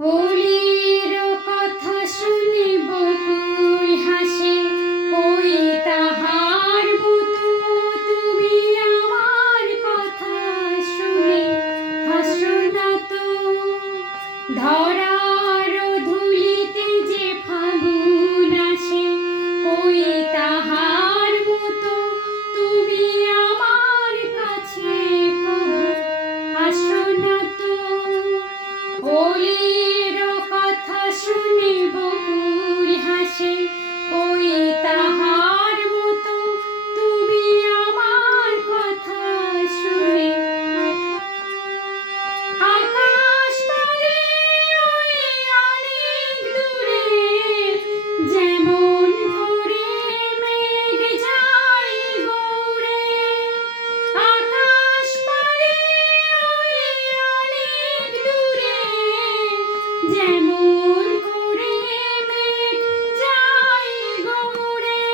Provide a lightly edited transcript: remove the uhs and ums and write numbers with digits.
কলির কথা শুনে বকুল হাসে, কই তাহার মতো তুমি আমার কথা শুনে হাসো না তো। ধরার ধুলিতে যে ফাগুন আসে, কই তাহার মতো তুমি আমার কাছে কবু আসো না তো। কলির কথা শুনে বকুল হাসে, কই তাহার মতো তুমি আমার কথা শুনে। আকাশ পারে ওই অনেক দূরে, যেমন করে মেঘ যায় গৌড়ে। আকাশ পারে ওই অনেক দূরে, যেমন করে মেঘ যায় গৌড়ে।